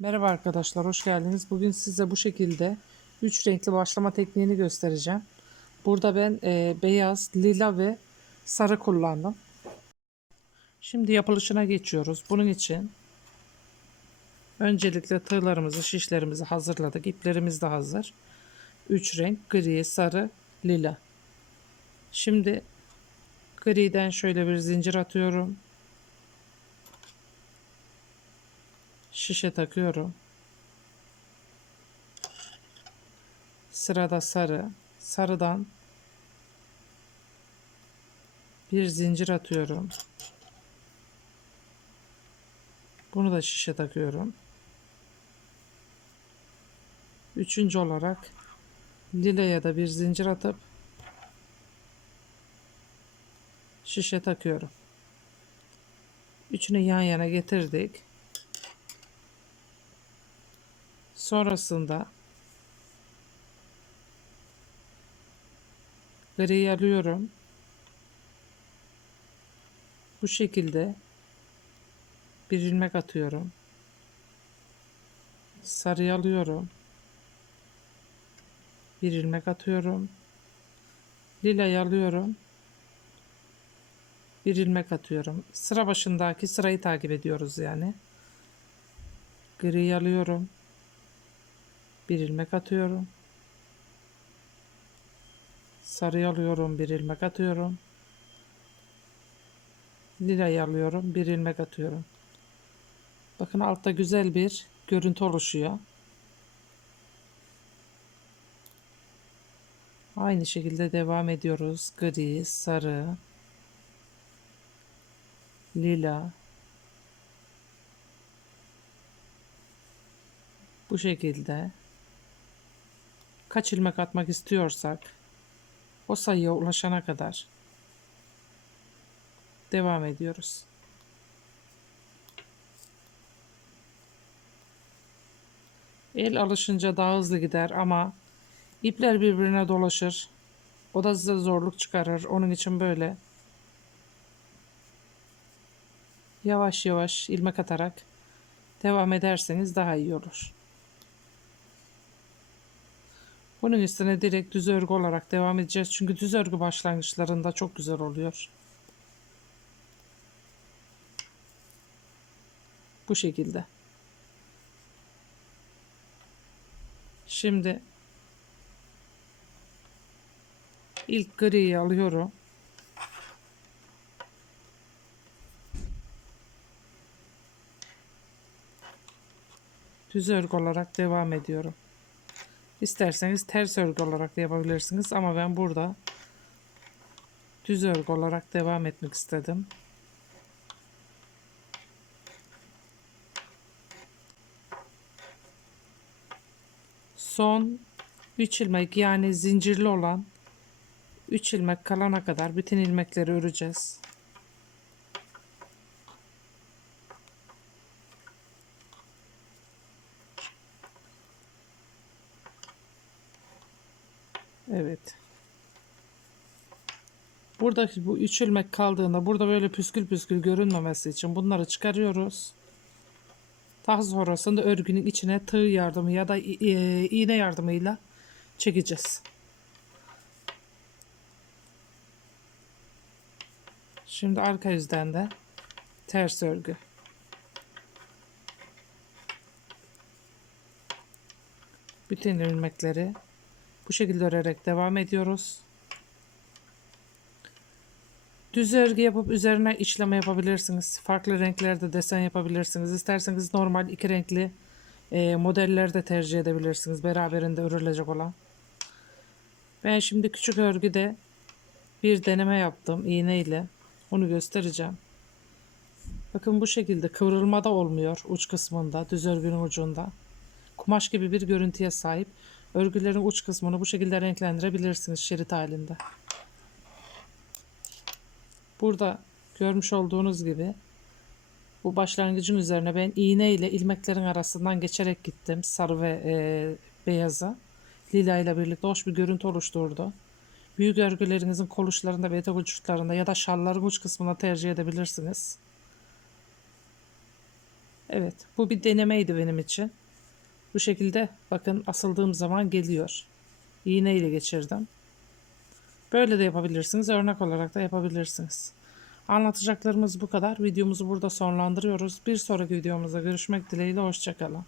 Merhaba arkadaşlar, hoş geldiniz. Bugün size bu şekilde 3 renkli başlama tekniğini göstereceğim. Burada ben e, beyaz, lila ve sarı kullandım. Şimdi yapılışına geçiyoruz. Bunun için öncelikle tığlarımızı, şişlerimizi hazırladık. İplerimiz de hazır. 3 renk gri, sarı, lila. Şimdi griden şöyle bir zincir atıyorum. Şişe takıyorum. Sırada sarı. Sarıdan bir zincir atıyorum. Bunu da şişe takıyorum. Üçüncü olarak lilaya da bir zincir atıp şişe takıyorum. Üçünü yan yana getirdik. Sonrasında griyi alıyorum. Bu şekilde bir ilmek atıyorum. Sarıyı alıyorum. Bir ilmek atıyorum. Lilayı alıyorum. Bir ilmek atıyorum. Sıra başındaki sırayı takip ediyoruz yani. Griyi alıyorum. Bir ilmek atıyorum. Sarıyı alıyorum, bir ilmek atıyorum. Lilayı alıyorum, bir ilmek atıyorum. Bakın altta güzel bir görüntü oluşuyor. Aynı şekilde devam ediyoruz. Gri, sarı, lila. Bu şekilde kaç ilmek atmak istiyorsak o sayıya ulaşana kadar devam ediyoruz. El alışınca daha hızlı gider ama ipler birbirine dolaşır. O da size zorluk çıkarır. Onun için böyle yavaş yavaş ilmek atarak devam ederseniz daha iyi olur. Bunun üstüne direkt düz örgü olarak devam edeceğiz. Çünkü düz örgü başlangıçlarında çok güzel oluyor. Bu şekilde. Şimdi ilk griyi alıyorum. Düz örgü olarak devam ediyorum. İsterseniz ters örgü olarak da yapabilirsiniz ama ben burada düz örgü olarak devam etmek istedim. Son 3 ilmek yani zincirli olan 3 ilmek kalana kadar bütün ilmekleri öreceğiz. Evet. Buradaki bu üç ilmek kaldığında burada böyle püskül püskül görünmemesi için bunları çıkarıyoruz. Daha sonrasında örgünün içine tığ yardımı ya da iğne yardımıyla çekeceğiz. Şimdi arka yüzden de ters örgü. Bütün ilmekleri bu şekilde örerek devam ediyoruz. Düz örgü yapıp üzerine işleme yapabilirsiniz. Farklı renklerde desen yapabilirsiniz. İsterseniz normal iki renkli e, modeller de tercih edebilirsiniz. Beraberinde örülecek olan. Ben şimdi küçük örgüde bir deneme yaptım iğne ile. Onu göstereceğim. Bakın bu şekilde kıvrılma da olmuyor uç kısmında, düz örgünün ucunda. Kumaş gibi bir görüntüye sahip. Örgülerin uç kısmını bu şekilde renklendirebilirsiniz şerit halinde. Burada görmüş olduğunuz gibi bu başlangıcın üzerine ben iğne ile ilmeklerin arasından geçerek gittim. Sarı ve e, beyaza. Lila ile birlikte hoş bir görüntü oluşturdu. Büyük örgülerinizin koluşlarında ve etek uçlarında ya da şalların uç kısmına tercih edebilirsiniz. Evet, bu bir denemeydi benim için. Bu şekilde bakın asıldığım zaman geliyor. İğne ile geçirdim. Böyle de yapabilirsiniz. Örnek olarak da yapabilirsiniz. Anlatacaklarımız bu kadar. Videomuzu burada sonlandırıyoruz. Bir sonraki videomuzda görüşmek dileğiyle. Hoşçakalın.